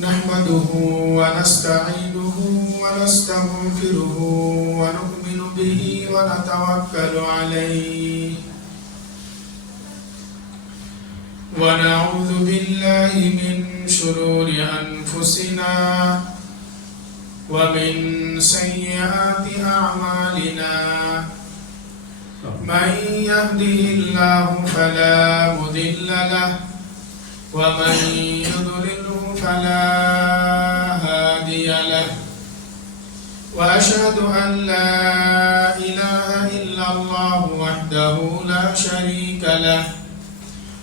نحمده ونستعينه ونستغفره ونؤمن به ونتوكل عليه ونعوذ بالله من شرور أنفسنا ومن سيئات أعمالنا من يهده الله فلا مضل له ومن يضلله فلا هادي له وأشهد أن لا إله إلا الله وحده لا شريك له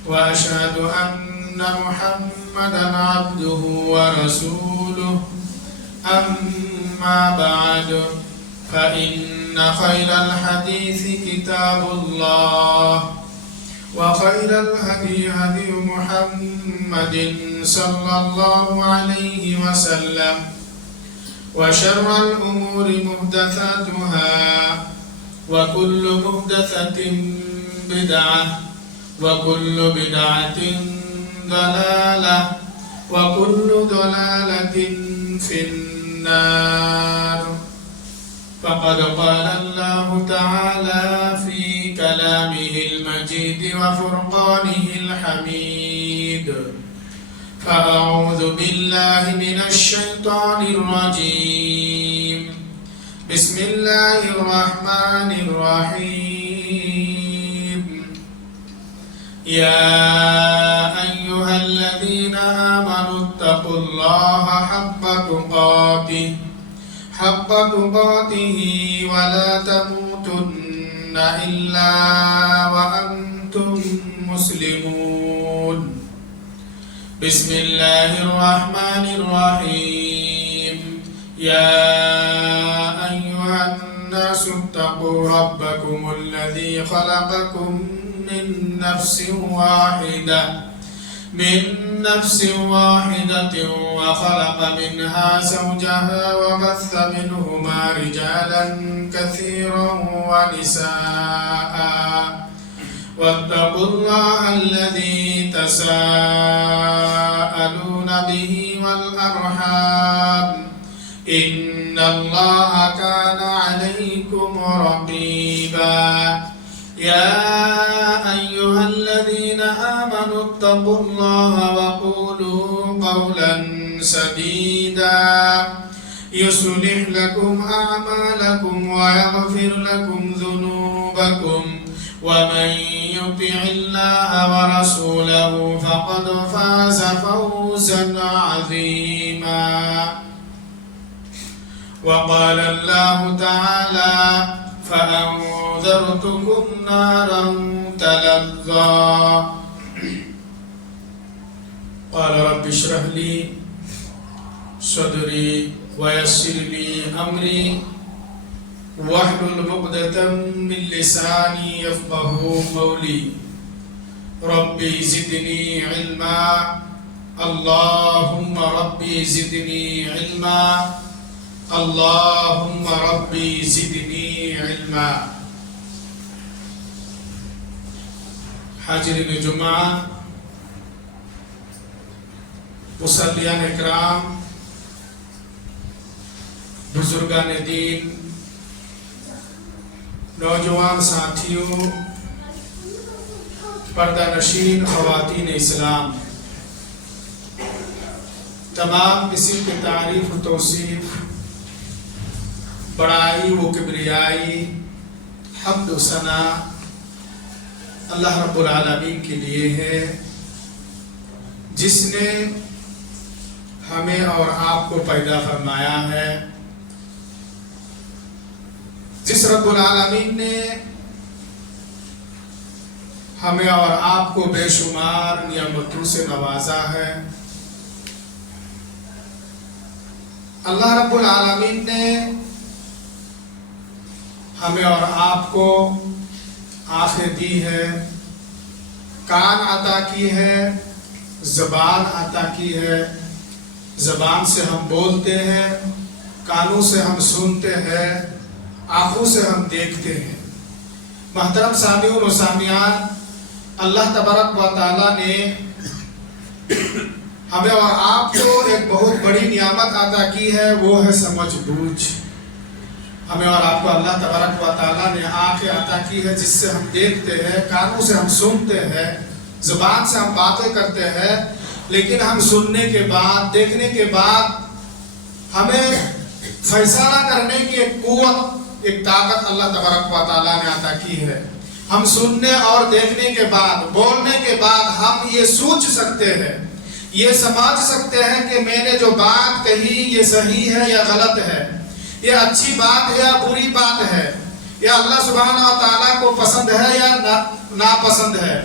وأشهد أن محمدا عبده ورسوله أما بعد فإن خير الحديث كتاب الله وخير الهدي هدي محمد صلى الله عليه وسلم وشر الأمور محدثاتها وكل محدثة بدعة وكل بدعة ضلالة وكل ضلالة في النار فقد قال الله تعالى في كلامه المجيد وفرقانه الحميد فأعوذ بالله من الشيطان الرجيم بسم الله الرحمن الرحيم يا أيها الذين آمنوا اتقوا الله حق تقاته ولا تموتن إلا وأنتم مسلمون بسم الله الرحمن الرحيم يا أيها الناس اتقوا ربكم الذي خلقكم من نفس واحدة وخلق منها زوجها وبث منهما رجالا كثيرا ونساء واتقوا الله الذي تساءلون به والأرحام إن الله كان عليكم رقيبا يا أيها الذين آمنوا اتقوا الله وقولوا قولا سديدا يصلح لكم أعمالكم ويغفر لكم ذنوبكم ومن يطع الله ورسوله فقد فاز فوزا عظيما وقال الله تعالى فأنذرتكم نارا تلظى قال رب اشرح لي صدري ويسر لي أمري واحلل عقدة من لساني يفقه قولي ربي زدني علما اللهم ربي زدني علما اللهم ربي زدني علما حاضرین جمعہ مصلیان اکرام بزرگان دین نوجوان ساتھیوں پردہ نشین خواتین اسلام تمام اسم کی تعریف و توصیف بڑائی و کبریائی حمد و ثنا اللہ رب العالمین کے لیے ہے جس نے ہمیں اور آپ کو پیدا فرمایا ہے جس رب العالمین نے ہمیں اور آپ کو بے شمار نعمتوں سے نوازا ہے اللہ رب العالمین نے ہمیں اور آپ کو آنکھیں دی ہے کان عطا کی ہے زبان عطا کی ہے زبان سے ہم بولتے ہیں کانوں سے ہم سنتے ہیں آنکھوں سے ہم دیکھتے ہیں محترم سامعین و سامعات اللہ تبارک و تعالیٰ نے ہمیں اور آپ کو ایک بہت بڑی نعمت عطا کی ہے، وہ ہے سمجھ بوجھ۔ ہمیں اور آپ کو اللہ تبارک و تعالیٰ نے آنکھیں عطا کی ہے جس سے ہم دیکھتے ہیں، کانوں سے ہم سنتے ہیں، زبان سے ہم باتیں کرتے ہیں، لیکن ہم سننے کے بعد، دیکھنے کے بعد ہمیں فیصلہ کرنے کی ایک قوت، ایک طاقت اللہ تبارک و تعالیٰ نے عطا کی ہے۔ ہم سننے اور دیکھنے کے بعد، بولنے کے بعد ہم یہ سوچ سکتے ہیں، یہ سمجھ سکتے ہیں کہ میں نے جو بات کہی یہ صحیح ہے یا غلط ہے، یہ اچھی بات ہے یا بری بات ہے، یا اللہ سبحانہ و تعالیٰ کو پسند ہے یا ناپسند ہے۔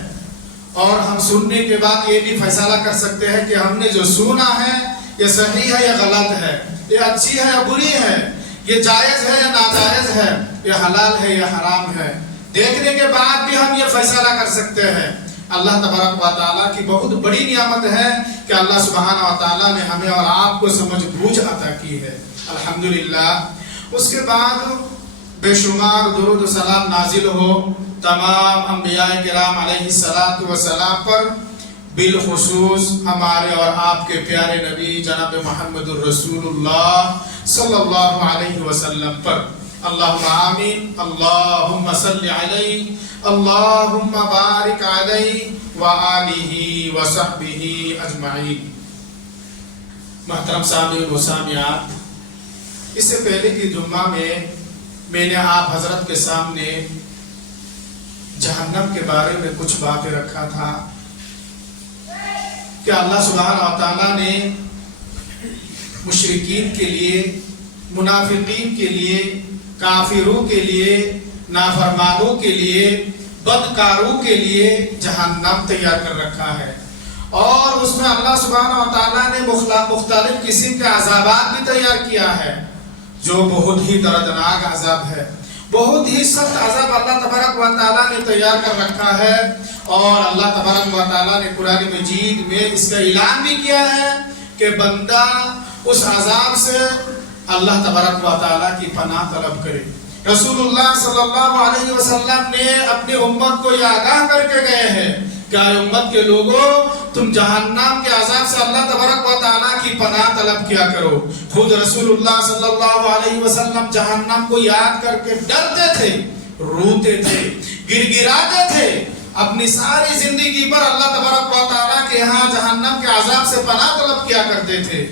اور ہم سننے کے بعد یہ بھی فیصلہ کر سکتے ہیں کہ ہم نے جو سنا ہے یہ صحیح ہے یا غلط ہے، یہ اچھی ہے یا بری ہے، یہ جائز ہے یا ناجائز ہے، یہ حلال ہے یا حرام ہے۔ دیکھنے کے بعد بھی ہم یہ فیصلہ کر سکتے ہیں۔ اللہ تبارک و تعالیٰ کی بہت بڑی نعمت ہے کہ اللہ سبحانہ و تعالیٰ نے ہمیں اور آپ کو سمجھ بوجھ عطا کی ہے، الحمدللہ۔ اس کے بعد بے شمار درود و سلام نازل ہو تمام انبیاء کرام علیہ السلام پر، بالخصوص ہمارے اور آپ کے پیارے نبی جناب محمد الرسول اللہ صلی اللہ علیہ وسلم پر۔ اللہم آمین، اللہم صلی علیہ، اللہم بارک علیہ وآلہ وصحبہ اجمعین۔ محترم سامعین و سامعات، اس سے پہلے کی جمعہ میں نے آپ حضرت کے سامنے جہنم کے بارے میں کچھ باتیں رکھا تھا کہ اللہ سبحانہ و تعالیٰ نے مشرکین کے لیے، منافقین کے لیے، کافروں کے لیے، نافرمانوں کے لیے، بدکاروں کے لیے جہنم تیار کر رکھا ہے، اور اس میں اللہ سبحانہ و تعالیٰ نے مختلف قسم کے عذابات بھی تیار کیا ہے، جو بہت ہی دردناک عذاب ہے، بہت ہی سخت عذاب اللہ تبارک و تعالیٰ نے تیار کر رکھا ہے۔ اور اللہ تبارک و تعالیٰ نے قرآن مجید میں اس کا اعلان بھی کیا ہے کہ بندہ اس عذاب سے اللہ تبارک و تعالیٰ کی پناہ طلب کرے۔ رسول اللہ صلی اللہ علیہ وسلم نے اپنی امت کو یہ آگاہ کر کے گئے ہیں کہ اے امت کے لوگوں، تم جہنم کے عذاب سے اللہ تبارک و تعالیٰ کی پناہ طلب کیا کرو۔ خود رسول اللہ صلی اللہ علیہ وسلم جہنم کو یاد کر کے ڈرتے تھے، روتے تھے، گر گراتے تھے، اپنی ساری زندگی پر اللہ تبارک و تعالیٰ کے یہاں جہنم کے عذاب سے پناہ طلب کیا کرتے تھے۔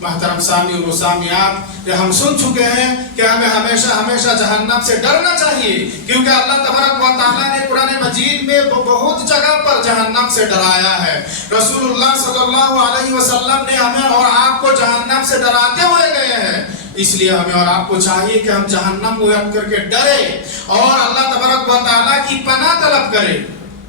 محترم سامعین و سامعات، یہ ہم سن چکے ہیں کہ ہمیں ہمیشہ جہنم سے ڈرنا چاہیے، کیونکہ اللہ تبارک و تعالیٰ نے قرآن مجید میں بہت جگہ پر جہنم سے ڈرایا ہے۔ رسول اللہ صلی اللہ علیہ وسلم نے ہمیں اور آپ کو جہنم سے ڈراتے ہوئے گئے ہیں، اس لیے ہمیں اور آپ کو چاہیے کہ ہم جہنم کو یاد کر کے ڈرے اور اللہ تبارک و تعالیٰ کی پناہ طلب کریں۔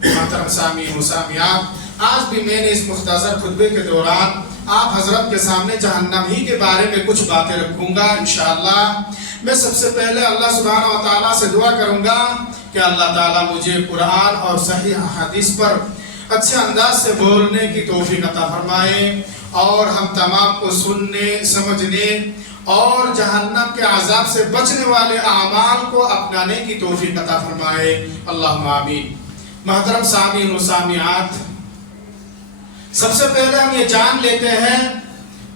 محترم سامعین و سامعات، آج بھی میں نے اس مختصر خطبے کے دوران آپ حضرت کے سامنے جہنم ہی کے بارے میں کچھ باتیں رکھوں گا انشاءاللہ۔ میں سب سے پہلے اللہ سبحانہ و تعالیٰ سے دعا کروں گا کہ اللہ تعالیٰ مجھے قرآن اور صحیح احادیث پر اچھے انداز سے بولنے کی توفیق عطا فرمائے، اور ہم تمام کو سننے، سمجھنے اور جہنم کے عذاب سے بچنے والے اعمال کو اپنانے کی توفیق عطا فرمائے، اللہم آمین۔ محترم سامعین و سامعات، سب سے پہلے ہم یہ جان لیتے ہیں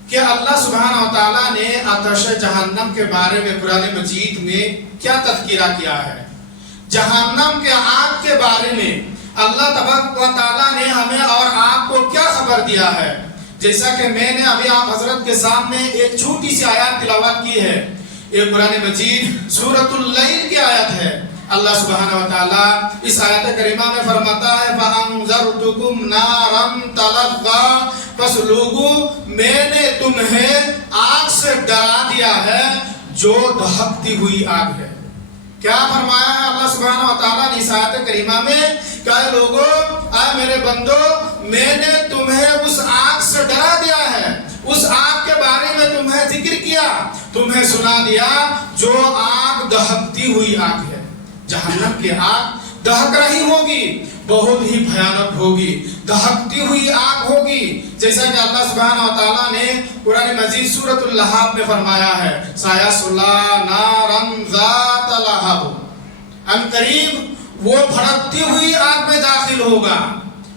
کہ اللہ سبحانہ و تعالیٰ نے آتش جہنم کے بارے میں قرآن مجید میں کیا تذکرہ کیا ہے۔ جہنم کے آگ کے بارے میں اللہ تبارک و تعالیٰ نے ہمیں اور آپ کو کیا خبر دیا ہے۔ جیسا کہ میں نے ابھی آپ حضرت کے سامنے ایک چھوٹی سی آیات تلاوت کی ہے، یہ قرآن مجید سورۃ اللیل کی آیت ہے۔ اللہ سبحانہ و تعالیٰ اس آیت کریمہ میں فرماتا ہے فَأَنذَرْتُكُمْ نَارًا تَلَظَّىٰ، پس لوگوں میں نے تمہیں آگ سے ڈرا دیا ہے جو دہکتی ہوئی آگ ہے۔ کیا فرمایا ہے اللہ سبحانہ و تعالیٰ نے اس آیت کریمہ میں کہ اے لوگوں، اے میرے بندو، میں نے تمہیں اس آگ سے ڈرا دیا ہے، اس آگ کے بارے میں تمہیں ذکر کیا، تمہیں سنا دیا جو آگ دہکتی ہوئی آگ ہے۔ جہنم کی آگ دہک رہی ہوگی، بہت ہی بھیانک ہوگی، دہکتی ہوئی آگ ہوگی، جیسا کہ اللہ سبحانہ و تعالیٰ نے قرآن مجید سورۃ اللہب میں فرمایا ہے سَيَصْلَىٰ نَارًا ذَاتَ لَهَبٍ، ان قریب وہ بھڑکتی ہوئی آگ میں داخل ہوگا۔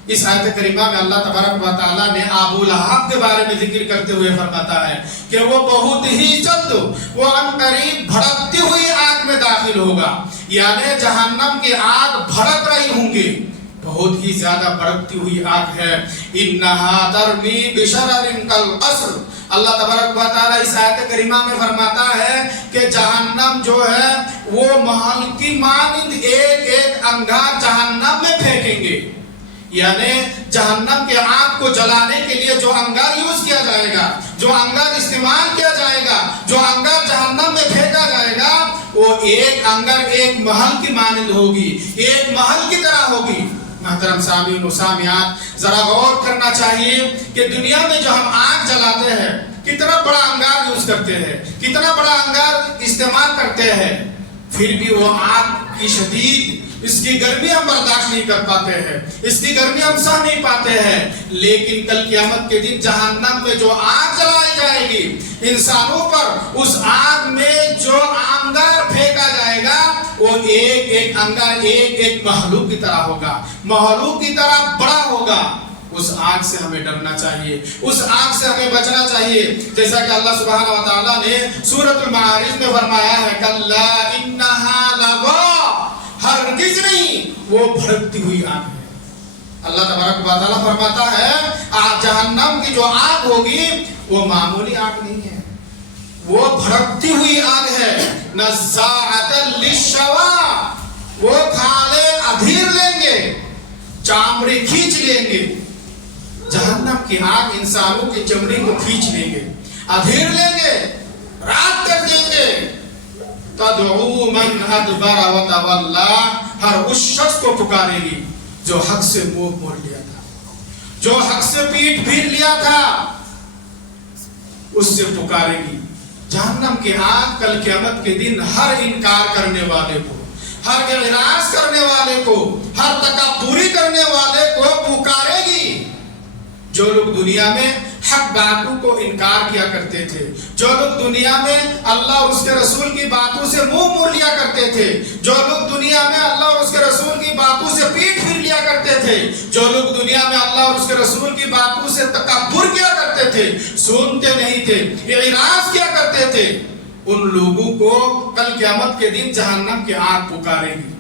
اس آیت کریمہ میں اللہ تبارک و تعالیٰ نے ابو لہب کے بارے میں ذکر کرتے ہوئے فرماتا ہے کہ وہ بہت ہی جلد وہ عنقریب بھڑکتی ہوئی آگ میں داخل ہوگا، یعنی جہنم کی آگ بھڑک رہی ہوں گی، بہت ہی زیادہ بھڑکتی ہوئی آگ ہے۔ انہا ترمی بشرر کالقصر، اللہ تبارک و تعالیٰ اس آیت کریمہ میں فرماتا ہے کہ جہنم جو ہے وہ محل کی مانند ایک ایک انگار جہنم میں پھینکیں گے، یعنی جہنم کے آگ کو جلانے کے لیے جو انگار یوز کیا جائے گا، جو انگار استعمال کیا جائے گا، جو انگار جہنم میں پھینکا جائے گا، وہ ایک انگار ایک محل کی مانند ہوگی، ایک محل کی طرح ہوگی۔ محترم سامعین و سامعات، ذرا غور کرنا چاہیے کہ دنیا میں جو ہم آگ جلاتے ہیں کتنا بڑا انگار یوز کرتے ہیں، کتنا بڑا انگار استعمال کرتے ہیں، پھر بھی وہ آگ کی شدید اس کی گرمی ہم برداشت نہیں کر پاتے ہیں، اس کی گرمی ہم سہ نہیں پاتے ہیں، لیکن کل قیامت کے دن جہنم میں جو آگ جلائی جائے گی، انسانوں پر اس آگ میں جو انگار پھینکا جائے گا وہ ایک ایک انگار ایک ایک مخلوق کی طرح ہوگا، مخلوق کی طرح بڑا ہوگا۔ اس آگ سے ہمیں ڈرنا چاہیے، اس آگ سے ہمیں بچنا چاہیے، جیسا کہ اللہ سبحانہ و تعالیٰ نے سورۃ المعارج میں فرمایا ہے کلا انہا لظیٰ، ہرگز نہیں، وہ بھڑکتی ہوئی آگ ہے۔ اللہ تبارک و تعالیٰ فرماتا ہے جہنم کی جو آگ ہوگی وہ معمولی آگ نہیں ہے، وہ بھڑکتی ہوئی آگ ہے۔ نزاعۃ للشوا، وہ کھالے ادھیر لیں گے، چامڑی کھینچ لیں گے۔ جہنم کی آگ انسانوں کی چمڑی کو کھینچ لیں گے، ادھیر لیں گے، رات کر دیں گے۔ تدعو من ادبر وتولی، ہر اس شخص کو پکارے گی جو حق سے منہ موڑ لیا تھا، جو حق سے پیٹ پھیر لیا تھا، اس سے پکارے گی۔ جہنم کی آگ کل قیامت کے دن ہر انکار کرنے والے کو، ہر اعراض کرنے والے کو، ہر تکبری کرنے والے کو پکارے گی۔ جو لوگ دنیا میں حق باتوں کو انکار کیا کرتے تھے، جو لوگ دنیا میں اللہ اور اس کے رسول کی باتوں سے منہ موڑ لیا کرتے تھے، جو لوگ دنیا میں اللہ اور اس کے رسول کی باتوں سے پیٹ پھیر لیا کرتے تھے، جو لوگ دنیا میں اللہ اور اس کے رسول کی باتوں سے تکبر کیا کرتے تھے، سنتے نہیں تھے، اعراض کیا کرتے تھے، ان لوگوں کو کل قیامت کے دن جہنم کی آگ پکارے گی۔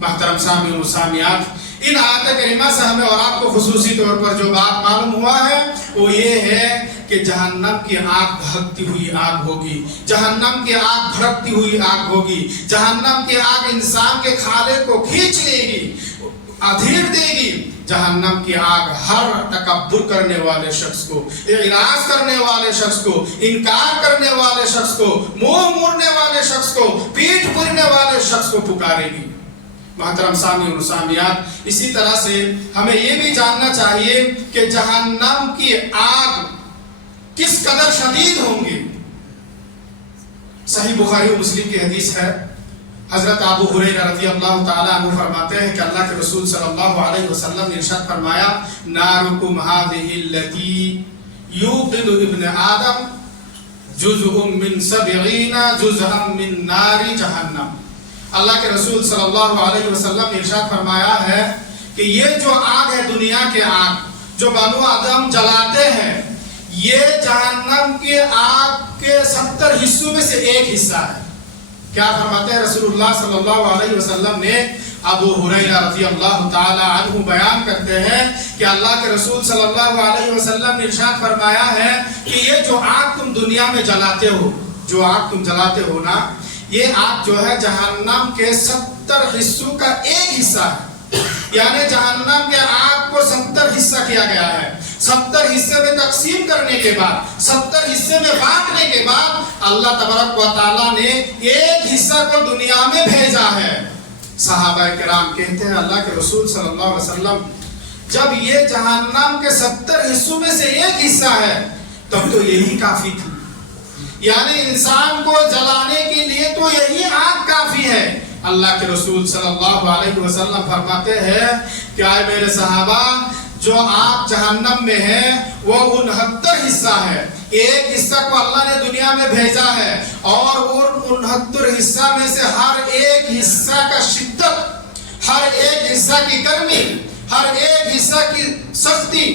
محترم سامعین و سامعات، ان آیت کریمہ سے ہمیں اور آپ کو خصوصی طور پر جو بات معلوم ہوا ہے وہ یہ ہے کہ جہنم کی آگ بھڑکتی ہوئی آگ ہوگی، جہنم کی آگ بھڑکتی ہوئی آگ ہوگی، جہنم کی آگ انسان کے کھالے کو کھینچ لے گی، ادھیر دے گی۔ جہنم کی آگ ہر تکبر کرنے والے شخص کو، اعراض کرنے والے شخص کو، انکار کرنے والے شخص کو، منہ موڑنے والے شخص کو، پیٹ پھیرنے والے شخص کو پکارے گی۔ محترم سامعین و سامعات، اسی طرح سے ہمیں یہ بھی جاننا چاہیے کہ جہنم کی آگ کس قدر شدید ہوں گی۔ صحیح بخاری و مسلم کی حدیث ہے، حضرت ابو ہریرہ رضی اللہ تعالی عنہ فرماتے ہیں کہ اللہ کے رسول صلی اللہ علیہ وسلم نے ارشاد فرمایا نارکم هذه التي يوقد ابن آدم جزء من 70 جزءا من نار جہنم۔ اللہ کے رسول صلی اللہ علیہ وسلم نے ارشاد فرمایا ہے کہ یہ جو آگ ہے، دنیا کے آگ جو بنو آدم جلاتے ہیں، یہ جہنم کے آگ کے 70 حصوں میں سے ایک حصہ ہے۔ کیا فرماتے ہیں رسول اللہ صلی اللہ علیہ وسلم نے؟ ابو ہریرہ رضی اللہ تعالی عنہ بیان کرتے ہیں کہ اللہ کے رسول صلی اللہ علیہ وسلم نے ارشاد فرمایا ہے کہ یہ جو آگ تم دنیا میں جلاتے ہو، جو آگ تم جلاتے ہو نا، یہ آگ جو ہے جہنم کے 70 حصوں کا ایک حصہ ہے، یعنی جہنم کے آگ کو 70 حصہ کیا گیا ہے۔ 70 حصے میں تقسیم کرنے کے بعد، 70 حصے میں بانٹنے کے بعد اللہ تبارک و تعالیٰ نے ایک حصہ کو دنیا میں بھیجا ہے۔ صحابہ کرام کہتے ہیں اللہ کے رسول صلی اللہ علیہ وسلم جب یہ جہنم کے 70 حصوں میں سے ایک حصہ ہے تب تو یہی کافی تھی، یعنی انسان کو جلانے کے لیے تو یہی آگ کافی ہے۔ اللہ کے رسول صلی اللہ علیہ وسلم فرماتے ہیں کہ اے میرے صحابہ، جو آگ جہنم میں ہے وہ 69 حصہ ہے، ایک حصہ کو اللہ نے دنیا میں بھیجا ہے، اور ان 69 حصہ میں سے ہر ایک حصہ کا شدت، ہر ایک حصہ کی گرمی، ہر ایک حصہ کی سختی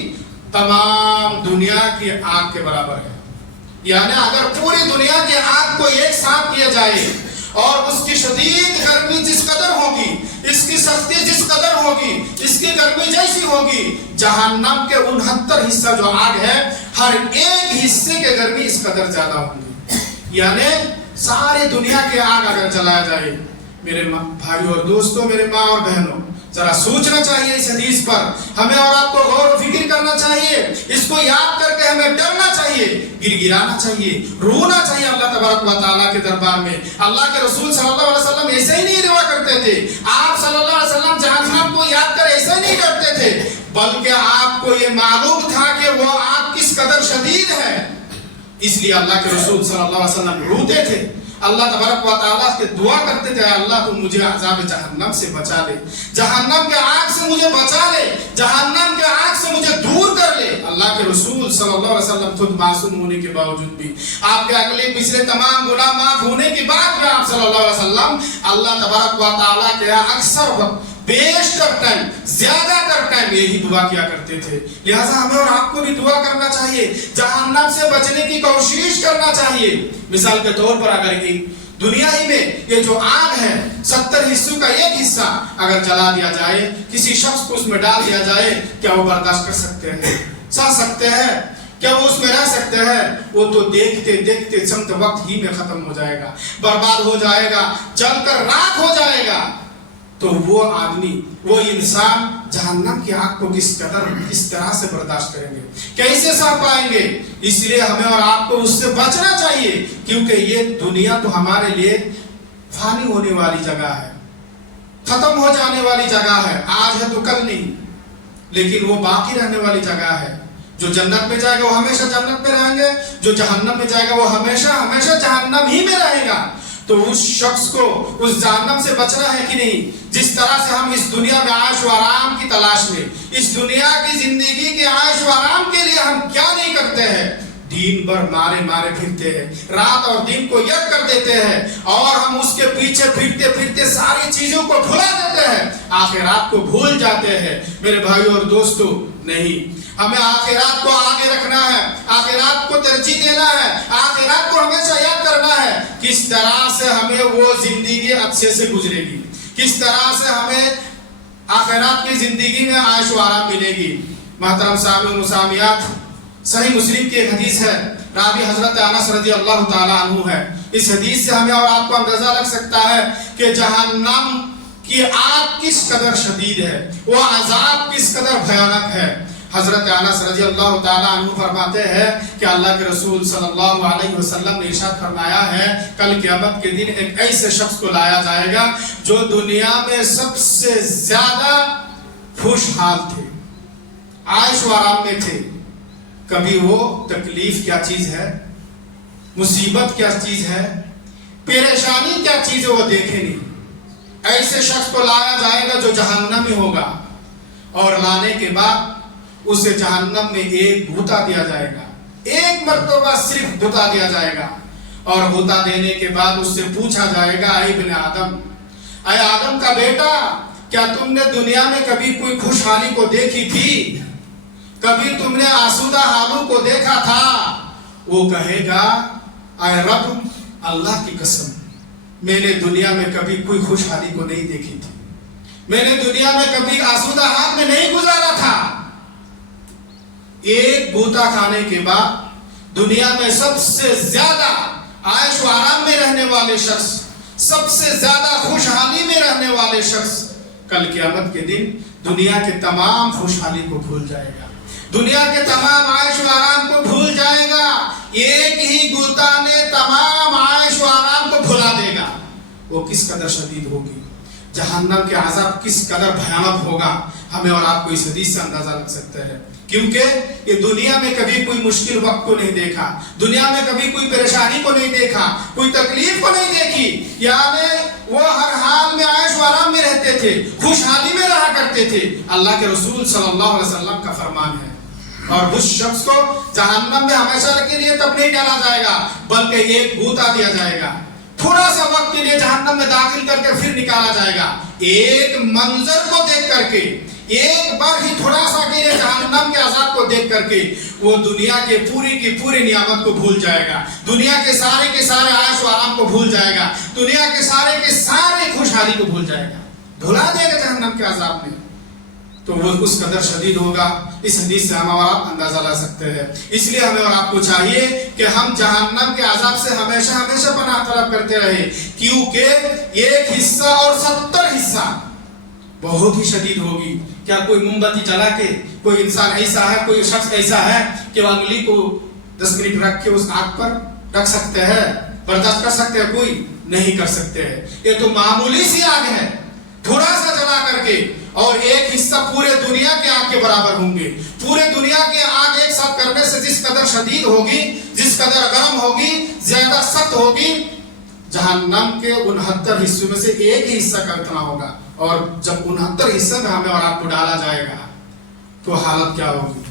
تمام دنیا کی آگ کے برابر ہے. یعنی اگر پوری دنیا کی آگ کو ایک ساتھ کیا جائے اور اس کی شدید گرمی جس قدر ہوگی، اس کی سختی جس قدر ہوگی، اس کی گرمی جیسی ہوگی، جہنم کے 69 حصہ جو آگ ہے ہر ایک حصے کے گرمی اس قدر زیادہ ہوگی. یعنی ساری دنیا کی آگ اگر جلایا جائے، میرے بھائیو اور دوستوں، میرے ماں اور بہنوں، ذرا سوچنا چاہیے اس حدیث پر. ہمیں اور آپ کو غور و فکر کرنا چاہیے، اس کو یاد کر کے ہمیں ڈرنا چاہیے، گر گرانا چاہیے، رونا چاہیے اللہ تبارک و تعالیٰ کے دربار میں. اللہ کے رسول صلی اللہ علیہ وسلم ایسے ہی نہیں روا کرتے تھے. آپ صلی اللہ علیہ وسلم جہنم کو یاد کر ایسے نہیں کرتے تھے، بلکہ آپ کو یہ معلوم تھا کہ وہ آگ کس قدر شدید ہے. اس لیے اللہ کے رسول صلی اللہ علیہ وسلم روتے تھے، اللہ تبارک و تعالیٰ سے دعا کرتے تھے، اللہ تو مجھے عذاب جہنم سے بچا لے، جہنم کے آگ سے مجھے بچا لے، جہنم کے آگ سے مجھے دور کر لے. اللہ کے رسول صلی اللہ علیہ وسلم خود معصوم ہونے کے باوجود بھی، آپ کے اگلے پچھلے تمام گناہ معاف ہونے کے بعد بھی آپ صلی اللہ علیہ وسلم اللہ تبارک و تعالیٰ کے اکثر وقت، بیشتر ٹائم، زیادہ تر ٹائم یہی دعا کیا کرتے تھے. لہٰذا ہمیں اور آپ کو بھی دعا کرنا چاہیے، جہنم سے بچنے کی کوشش کرنا چاہیے. مثال کے طور پر اگر ایک دنیا ہی میں یہ جو آگ ہے 70 حصوں کا ایک حصہ اگر جلا دیا جائے، کسی شخص کو اس میں ڈال دیا جائے، کیا وہ برداشت کر سکتے ہیں؟ سہ سکتے ہیں؟ کیا وہ اس میں رہ سکتے ہیں؟ وہ تو دیکھتے دیکھتے چند وقت ہی میں ختم ہو جائے گا، برباد ہو جائے گا، جل کر راکھ ہو جائے گا. تو وہ آدمی، وہ انسان جہنم کی آگ کو کس طرح سے برداشت کریں گے، کیسے سہ پائیں گے؟ اس لیے ہمیں اور آپ کو اس سے بچنا چاہیے، کیونکہ یہ دنیا تو ہمارے لیے فانی ہونے والی جگہ ہے، ختم ہو جانے والی جگہ ہے. آج ہے تو کل نہیں، لیکن وہ باقی رہنے والی جگہ ہے. جو جنت میں جائے گا وہ ہمیشہ جنت میں رہیں گے، جو جہنم میں جائے گا وہ ہمیشہ ہمیشہ جہنم ہی میں رہے گا. تو اس شخص کو اس جہنم سے بچنا ہے کہ نہیں؟ جس طرح سے ہم اس دنیا میں عیش و آرام کی تلاش میں، اس دنیا کی زندگی کے عیش و آرام کے لیے ہم کیا نہیں کرتے ہیں؟ دین بھر مارے پھرتے ہیں، رات اور دن کو یک کر دیتے ہیں، اور ہم اس کے پیچھے پھرتے پھرتے ساری چیزوں کو بھلا دیتے ہیں، آخرات کو بھول جاتے ہیں. میرے بھائیو اور دوستو، نہیں، ہمیں آخرات کو آگے رکھنا ہے، آخرات کو ترجیح دینا ہے، آخرات کو ہمیشہ یاد کرنا ہے. کس طرح سے ہمیں وہ زندگی اچھے سے گزرے گی، کس طرح سے ہمیں آخرات کی زندگی میں عیش و آرام ملے گی. محترم سامعین و سامعات، صحیح مسلم کی ایک حدیث ہے، راوی حضرت انس رضی اللہ تعالی عنہ ہے. اس حدیث سے ہمیں اور آپ کو اندازہ لگ سکتا ہے کہ جہنم کی آگ کس قدر شدید ہے، وہ عذاب کس قدر بھیانک ہے. حضرت انس رضی اللہ تعالیٰ عنہ فرماتے ہیں کہ اللہ کے رسول صلی اللہ علیہ وسلم نے ارشاد فرمایا ہے، کل قیامت کے دن ایک ایسے شخص کو لایا جائے گا جو دنیا میں سب سے زیادہ خوشحال تھے، عیش و آرام میں تھے. کبھی وہ تکلیف کیا چیز ہے، مصیبت کیا چیز ہے، پریشانی کیا چیز ہے وہ دیکھے نہیں. ایسے شخص کو لایا جائے گا جو جہنمی ہوگا، اور لانے کے بعد اسے جہنم میں ایک غوطہ دیا جائے گا، ایک مرتبہ صرف غوطہ دیا جائے گا. اور غوطہ دینے کے بعد اس سے پوچھا جائے گا، اے ابن آدم، اے آدم کا بیٹا، کیا تم نے دنیا میں کبھی کوئی خوشحالی کو دیکھی تھی؟ کبھی تم نے آسودہ حالوں کو دیکھا تھا؟ وہ کہے گا، اے رب، اللہ کی قسم، میں نے دنیا میں کبھی کوئی خوشحالی کو نہیں دیکھی تھی، میں نے دنیا میں کبھی آسودہ حال میں نہیں گزارا تھا. ایک غوطہ کھانے کے بعد دنیا میں سب سے زیادہ عیش و آرام میں رہنے والے شخص، سب سے زیادہ خوشحالی میں رہنے والے شخص، کل قیامت کے دن دنیا کے تمام خوشحالی کو بھول جائے گا، دنیا کے تمام عیش و آرام کو بھول جائے گا. ایک ہی غوطہ نے تمام عیش و آرام کو بھلا دے گا. وہ کس قدر شدید ہوگی، جہنم کے عذاب کس قدر بھیانک ہوگا، ہمیں اور آپ کو اس حدیث سے اندازہ لگ سکتا ہے. کیونکہ یہ دنیا میں کبھی کوئی مشکل وقت کو نہیں دیکھا، دنیا میں کبھی کوئی پریشانی کو نہیں دیکھا، کوئی تکلیف کو نہیں دیکھی. یعنی وہ ہر حال میں عیش و آرام میں رہتے تھے، خوشحالی میں رہا کرتے تھے. اللہ کے رسول صلی اللہ علیہ وسلم کا فرمان ہے. اور اس شخص کو جہنم میں ہمیشہ کے لیے تب نہیں ڈالا جائے گا، بلکہ ایک غوطہ دیا جائے گا، تھوڑا سا وقت کے لیے جہنم میں داخل کر کے پھر نکالا جائے گا. ایک منظر کو دیکھ کر کے، ایک بار ہی تھوڑا سا کے لیے جہنم کے عذاب کو دیکھ کر کے وہ دنیا کے پوری کی پوری نعمت کو بھول جائے گا، دنیا کے سارے عیش و آرام کو بھول جائے گا، دنیا کے سارے خوشحالی کو بھول جائے گا، بھلا دے گا جہنم کے عذاب میں، تو وہ اس قدر شدید ہوگا۔ اس حدیث سے ہم اور آپ اندازہ لا سکتے ہیں۔ اس لیے ہمیں اور آپ کو چاہیے کہ ہم جہنم کے عذاب سے ہمیشہ ہمیشہ پناہ طلب کرتے رہے، کیونکہ ایک حصہ اور 70 حصہ بہت ہی شدید ہوگی۔ کیا کوئی موم بتی جلا کے کوئی انسان ایسا ہے، کوئی شخص ایسا ہے کہ وہ انگلی کو 10 منٹ رکھ کے اس آگ پر رکھ سکتے ہیں، برداشت کر سکتے ہیں؟ کوئی نہیں کر سکتے ہیں۔ یہ تو معمولی سی آگ ہے، تھوڑا سا جلا کر کے، اور ایک حصہ پورے دنیا کے آگ کے برابر ہوں گے۔ پورے دنیا کے آگ ایک ساتھ کرنے سے جس قدر شدید ہوگی، جس قدر گرم ہوگی، زیادہ سخت ہوگی، جہنم کے 69 حصوں میں سے ایک ہی حصہ کا اتنا ہوگا، اور جب 69 حصے میں ہمیں اور آپ کو ڈالا جائے گا تو حالت کیا ہوگی؟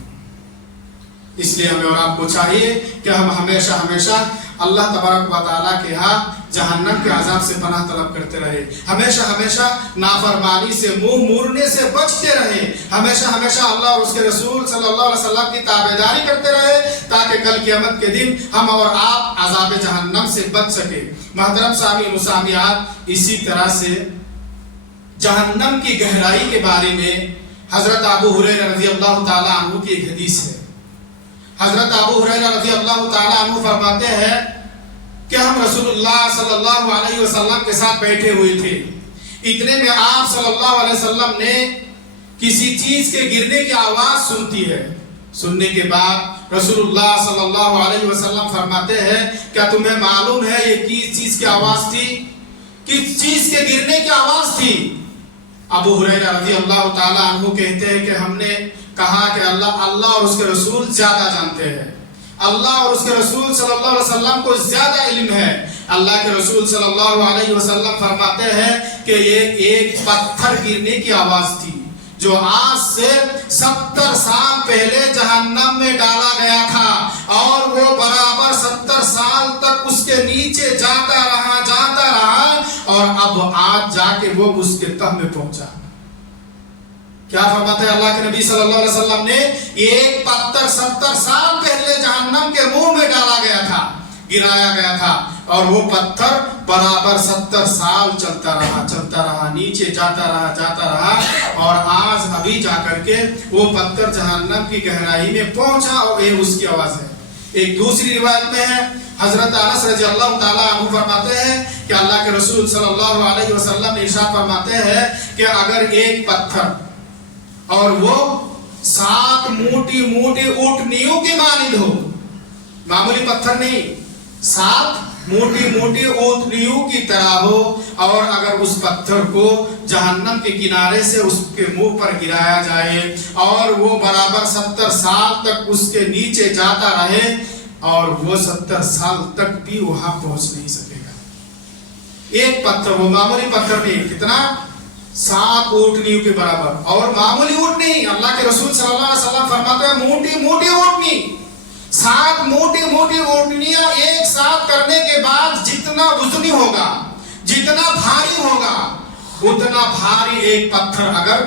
اس لیے ہمیں اور آپ کو چاہیے کہ ہم ہمیشہ ہمیشہ اللہ تبارک و تعالیٰ کے ہاں جہنم کے عذاب سے پناہ طلب کرتے رہے، ہمیشہ ہمیشہ نافرمانی سے، منہ موڑنے سے بچتے رہے، ہمیشہ ہمیشہ اللہ اور اس کے رسول صلی اللہ علیہ وسلم کی تابعداری کرتے رہے، تاکہ کل قیامت کے دن ہم اور آپ عذاب جہنم سے بچ سکے۔ محترم سامعین و سامعات، اسی طرح سے جہنم کی گہرائی کے بارے میں حضرت ابو ہریرہ رضی اللہ تعالیٰ عنہ کی ایک حدیث ہے۔ حضرت ابو ہریرہ رضی اللہ تعالیٰ عنہ فرماتے ہیں کہ ہم رسول اللہ صلی اللہ علیہ وسلم کے ساتھ بیٹھے ہوئے تھے، اتنے میں آپ صلی اللہ علیہ وسلم نے کسی چیز کے گرنے کی آواز سنتی ہے۔ سننے کے بعد رسول اللہ صلی اللہ علیہ وسلم فرماتے ہیں کیا تمہیں معلوم ہے یہ کس چیز کی آواز تھی؟ کس چیز کے گرنے کی آواز تھی؟ ابو ہریرہ رضی اللہ تعالیٰ عنہ کہتے ہیں کہ ہم نے کہا کہ اللہ اور اس کے رسول زیادہ جانتے ہیں، اللہ اور اس کے رسول صلی اللہ علیہ وسلم کو زیادہ علم ہے۔ اللہ کے رسول صلی اللہ علیہ وسلم فرماتے ہیں کہ یہ ایک پتھر گرنے کی آواز تھی جو آج سے 70 سال پہلے جہنم میں ڈالا گیا تھا، اور وہ برابر 70 سال تک اس کے نیچے جاتا رہا، اور اب آج جا کے وہ اس کے تہ میں پہنچا۔ کیا فرماتے ہیں اللہ کے نبی صلی اللہ علیہ وسلم نے؟ ایک پتھر 70 سال پہلے جہنم کے منہ میں ڈالا گیا تھا، گرایا گیا تھا، اور وہ پتھر برابر 70 سال چلتا رہا، نیچے جاتا رہا، اور آج ابھی جا کر کے وہ پتھر جہنم کی گہرائی میں پہنچا، اور یہ اس کی آواز ہے۔ ایک دوسری روایت میں ہے، حضرت انس رضی اللہ تعالیٰ عنہ فرماتے ہیں کہ اللہ کے رسول صلی اللہ علیہ وسلم نے ارشاد فرماتے ہیں کہ اگر ایک پتھر اور وہ 7 موٹی اونٹنیوں کی مانند ہو، معمولی پتھر نہیں، 7 موٹی اونٹنیوں کی طرح ہو، اور اگر اس پتھر کو جہنم کے کنارے سے اس کے منہ پر گرایا جائے اور وہ برابر 70 سال تک اس کے نیچے جاتا رہے، اور وہ 70 سال تک بھی وہاں پہنچ نہیں سکے گا۔ ایک پتھر، وہ معمولی پتھر نہیں، کتنا؟ 7 اونٹنیوں کے برابر، اور معمولی اونٹ نہیں، اللہ کے رسول صلی اللہ علیہ وسلم فرماتے ہیں موٹی اونٹنی، 7 موٹی اونٹنیاں ایک ساتھ کرنے کے بعد جتنا وزنی ہوگا، جتنا بھاری ہوگا، اتنا بھاری ایک پتھر اگر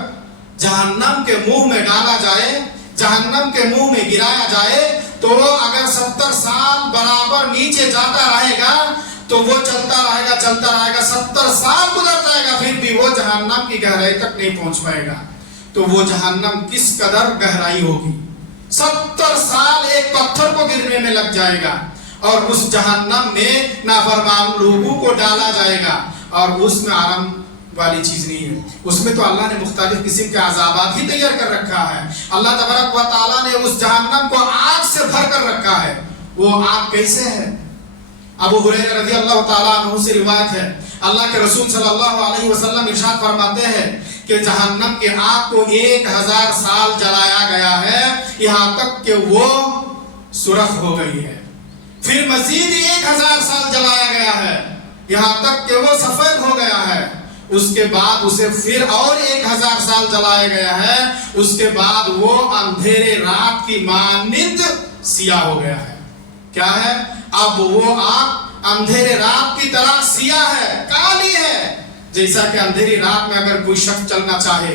جہنم کے منہ میں ڈالا جائے، جہنم کے منہ میں گرایا جائے، تو وہ اگر 70 سال برابر نیچے جاتا رہے گا تو وہ چلتا رہے گا، 70 سال گزر جائے گا، پھر بھی وہ جہنم کی گہرائی تک نہیں پہنچ پائے گا۔ تو وہ جہنم کس قدر گہرائی ہوگی؟ 70 سال ایک پتھر کو گرنے میں لگ جائے گا، اور اس جہنم میں نافرمان لوگوں کو ڈالا جائے گا، اور اس میں آرام والی چیز نہیں ہے، اس میں تو اللہ نے مختلف قسم کے عذابات ہی تیار کر رکھا ہے۔ اللہ تبارک و تعالیٰ نے اس جہنم کو آگ سے بھر کر رکھا ہے۔ وہ آگ کیسے ہے؟ ابو ہریرہ رضی اللہ تعالیٰ عنہ سے روایت ہے، اللہ کے رسول صلی اللہ علیہ وسلم ارشاد فرماتے ہیں کہ جہنم کی آگ کو 1000 سال جلایا گیا ہے، یہاں تک کہ وہ سرخ ہو گئی ہے، پھر مزید 1000 سال جلایا گیا ہے، یہاں تک کہ وہ سفید ہو گیا ہے، اس کے بعد اسے پھر اور 1000 سال جلایا گیا ہے، اس کے بعد وہ اندھیرے رات کی مانند سیاہ ہو گیا ہے۔ کیا ہے؟ اب وہ آگ اندھیرے رات کی طرح سیاہ ہے، کالی ہے، جیسا کہ اندھیری رات میں اگر کوئی شخص چلنا چاہے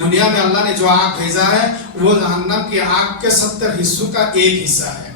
دنیا میں اللہ نے جو آگ بھیجا ہے وہ جہنم کی آگ کے 70 حصوں کا ایک حصہ ہے۔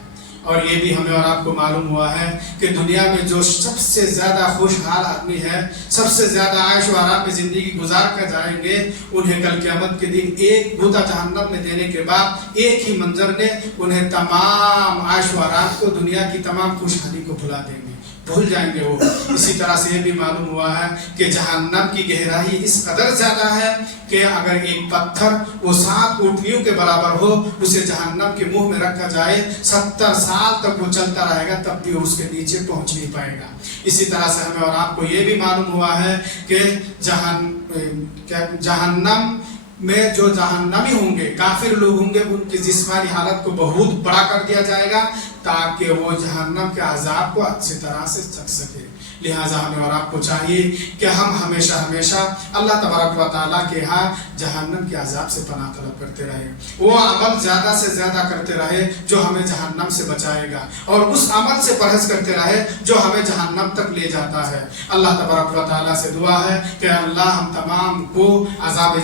اور یہ بھی ہمیں اور آپ کو معلوم ہوا ہے کہ دنیا میں جو سب سے زیادہ خوشحال آدمی ہے، سب سے زیادہ عیش و آرام میں زندگی گزار کر جائیں گے، انہیں کل قیامت کے دن ایک بودا جہنم میں دینے کے بعد ایک ہی منظر نے انہیں تمام عیش و آرام کو، دنیا کی تمام خوشحالی کو بھلا دیں گے، بھول جائیں گے وہ۔ اسی طرح سے یہ بھی معلوم ہوا ہے کہ جہنم کی گہرائی اس قدر زیادہ ہے کہ اگر ایک پتھر وہ 7 اونٹنیوں کے برابر ہو، اسے جہنم کے منہ میں رکھا جائے 70 سال تک وہ چلتا رہے گا تب بھی اس کے نیچے پہنچ نہیں پائے گا۔ اسی طرح سے ہمیں اور آپ کو یہ بھی معلوم ہوا ہے کہ جہنم میں جو جہنمی ہوں گے، کافر لوگ ہوں گے، ان کی جسمانی حالت کو بہت بڑا کر دیا جائے گا تاکہ وہ جہنم کے عذاب کو اچھی طرح سے چکھ سکے۔ لہٰذا ہمیں اور آپ کو چاہیے کہ ہم ہمیشہ اللہ تبارک و تعالیٰ کے ہاں جہنم کے عذاب سے پناہ طلب کرتے رہے، وہ عمل زیادہ سے زیادہ کرتے رہے جو ہمیں جہنم سے بچائے گا، اور اس عمل سے پرہیز کرتے رہے جو ہمیں جہنم تک لے جاتا ہے۔ اللہ تبارک و تعالیٰ سے دعا ہے کہ اللہ ہم تمام کو عذاب